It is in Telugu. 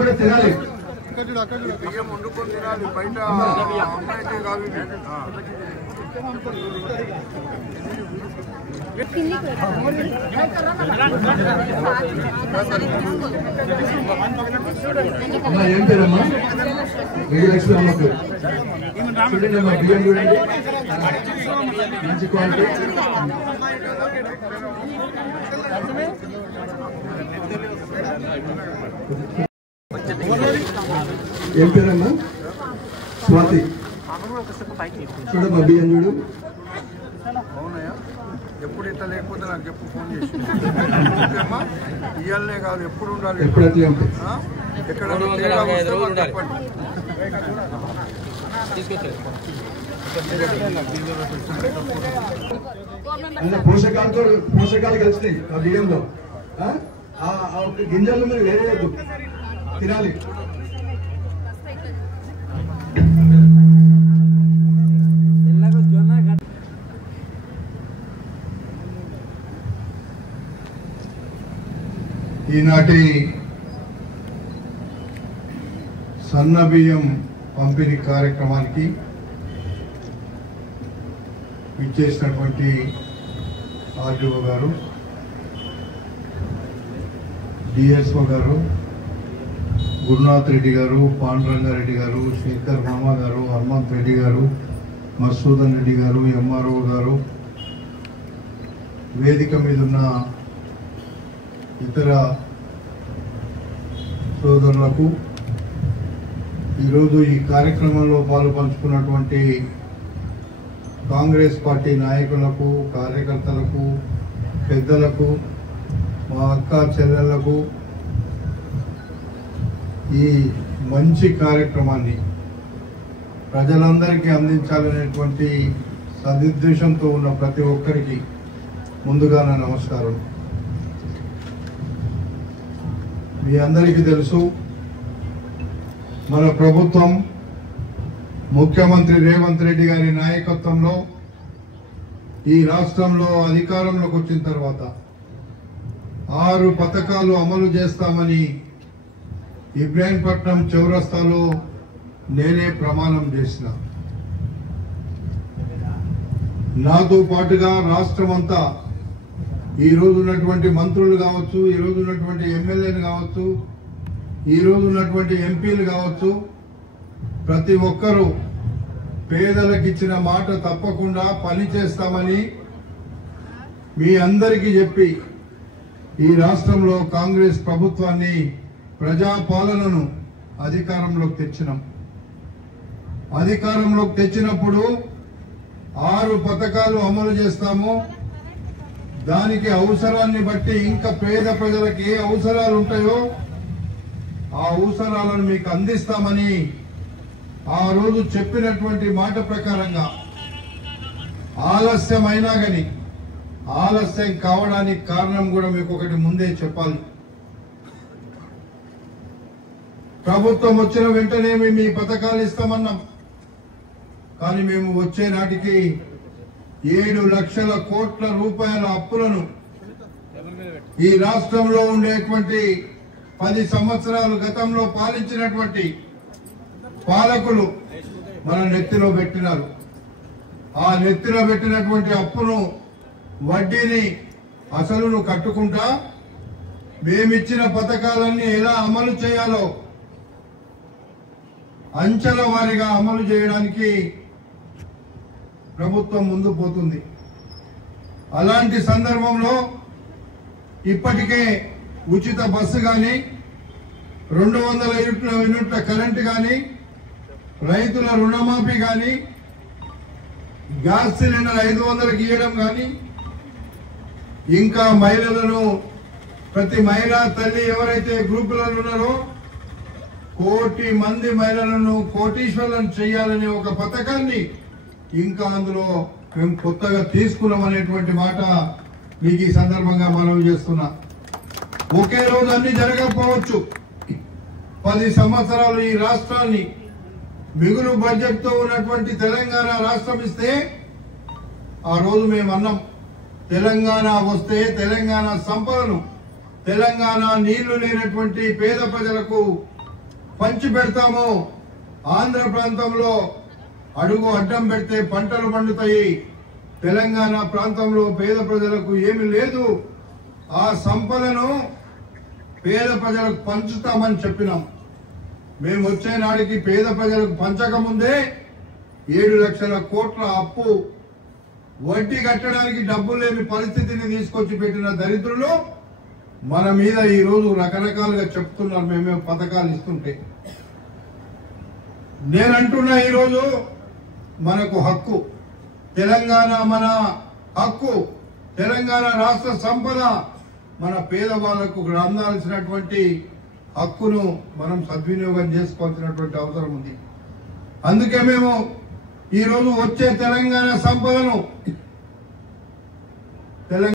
కూడా తినాలి. బియ్యం వండుకొని తినాలి, బయట అమ్మాయితే కాదు. అమ్మా ఏం పేరమ్మా? 2 లక్షల అమ్మకు చూడండి అమ్మా, బియ్యం చూడండి, మంచి క్వాలిటీ. ఏం పేరమ్మా? స్వాతి. చూడమ్మా బియ్యం చూడు. అవునయ్యా, ఎప్పుడు ఇట్లా లేకపోతే నాకు ఎప్పుడు ఫోన్ చేసి ఇయ్యాలనే కాదు, ఎప్పుడు ఉండాలి, ఎప్పుడు అట్లే ఉంటుంది. ఎక్కడ పోషకాలు కలిసినాయి ఆ బియ్యంలో. గింజలు మీరు వేరేయద్దు, తినాలి. ఈనాటి సన్న బియ్యం పంపిణీ కార్యక్రమానికి ఇచ్చేసినటువంటి ఆర్డీఓ గారు, డిఎస్ఓ గారు, గురునాథ్ రెడ్డి గారు, పాండురంగారెడ్డి గారు, శేఖర్ మామ గారు, హనుమంత్ రెడ్డి గారు, మసూదన్ రెడ్డి గారు, ఎంఆర్ఓ గారు, వేదిక మీద ఉన్న ఇతర సోదరులకు, ఈరోజు ఈ కార్యక్రమంలో పాలుపంచుకున్నటువంటి కాంగ్రెస్ పార్టీ నాయకులకు, కార్యకర్తలకు, పెద్దలకు, మా అక్క చెల్లెళ్లకు ఈ మంచి కార్యక్రమాన్ని ప్రజలందరికీ అందించాలనేటువంటి సదుద్దేశంతో ఉన్న ప్రతి ఒక్కరికి ముందుగా నా నమస్కారం. మీ అందరికీ తెలుసు, మన ప్రభుత్వం ముఖ్యమంత్రి రేవంత్ రెడ్డి గారి నాయకత్వంలో ఈ రాష్ట్రంలో అధికారంలోకి వచ్చిన తర్వాత 6 పథకాలు అమలు చేస్తామని ఇబ్రాహీంపట్నం చౌరస్తాలో నేనే ప్రమాణం చేసిన. నాతో పాటుగా రాష్ట్రం అంతా ఈ రోజు ఉన్నటువంటి మంత్రులు కావచ్చు, ఈ రోజు ఉన్నటువంటి ఎమ్మెల్యేలు కావచ్చు, ఈ రోజు ఉన్నటువంటి ఎంపీలు కావచ్చు, ప్రతి ఒక్కరూ పేదలకు ఇచ్చిన మాట తప్పకుండా పని చేస్తామని మీ అందరికీ చెప్పి ఈ రాష్ట్రంలో కాంగ్రెస్ ప్రభుత్వాన్ని, ప్రజాపాలనను అధికారంలోకి తెచ్చినాం. అధికారంలోకి తెచ్చినప్పుడు 6 పథకాలు అమలు చేస్తాము. దానికి అవసరాన్ని బట్టి ఇంకా పేద ప్రజలకు ఏ అవసరాలు ఉంటాయో ఆ అవసరాలను మీకు అందిస్తామని ఆ రోజు చెప్పినటువంటి మాట ప్రకారంగా ఆలస్యమైనా గాని, ఆలస్యం కావడానికి కారణం కూడా మీకు ఒకటి ముందే చెప్పాలి. ప్రభుత్వం వచ్చిన వెంటనే మేము ఈ పథకాలు ఇస్తామన్నాం. కానీ మేము వచ్చే నాటికి 7 లక్షల కోట్ల రూపాయల అప్పులను ఈ రాష్ట్రంలో ఉండేటువంటి 10 సంవత్సరాలు గతంలో పాలించినటువంటి పాలకులు మన నెత్తిలో పెట్టినారు. ఆ నెత్తిలో పెట్టినటువంటి అప్పును, వడ్డీని, అసలును కట్టుకుంటా మేమిచ్చిన పథకాలన్నీ ఎలా అమలు చేయాలో అంచెల వారీగా అమలు చేయడానికి ప్రభుత్వం ముందు పోతుంది. అలాంటి సందర్భంలో ఇప్పటికే ఉచిత బస్సు కానీ, 200 యూనిట్ల కరెంటు కానీ, రైతుల రుణమాఫీ కానీ, గ్యాస్ సిలిండర్ 500కి ఇవ్వడం కానీ, ఇంకా మహిళలను, ప్రతి మహిళా తల్లి ఎవరైతే గ్రూపులలో ఉన్నారో 1 కోటి మంది మహిళలను కోటీశ్వరులను చేయాలనే ఒక పథకాన్ని ఇంకా అందులో మేము కొత్తగా తీసుకున్నామనేటువంటి మాట మీకు ఈ సందర్భంగా మనవి చేస్తున్నా. ఒకే రోజు అన్ని జరగకపోవచ్చు. 10 సంవత్సరాలు ఈ రాష్ట్రాన్ని మిగులు బడ్జెట్ తో ఉన్నటువంటి తెలంగాణ రాష్ట్రం ఇస్తే ఆ రోజు మేము అన్నాం, తెలంగాణ వస్తే తెలంగాణ సంపదను, తెలంగాణ నీళ్లు లేనటువంటి పేద ప్రజలకు పంచి పెడతాము. ఆంధ్ర ప్రాంతంలో అడుగు అడ్డం పెడితే పంటలు పండుతాయి. తెలంగాణ ప్రాంతంలో పేద ప్రజలకు ఏమీ లేదు. ఆ సంపదను పేద ప్రజలకు పంచుతామని చెప్పినాం. మేము వచ్చే నాటికి పేద ప్రజలకు పంచక ముందే 7 లక్షల కోట్ల అప్పు, వడ్డీ కట్టడానికి డబ్బులు లేని పరిస్థితిని తీసుకొచ్చి పెట్టిన దరిద్రులు మన మీద ఈ రోజు రకరకాలుగా చెప్తున్నారు. మేమేం పథకాలు ఇస్తుంటే నేనంటున్నా, ఈరోజు మనకు హక్కు, తెలంగాణ మన హక్కు, తెలంగాణ రాష్ట్ర సంపద మన పేదవాళ్లకు అందాల్సినటువంటి హక్కును మనం సద్వినియోగం చేసుకోవాల్సినటువంటి అవసరం ఉంది. అందుకే మేము ఈరోజు వచ్చే తెలంగాణ సంపదను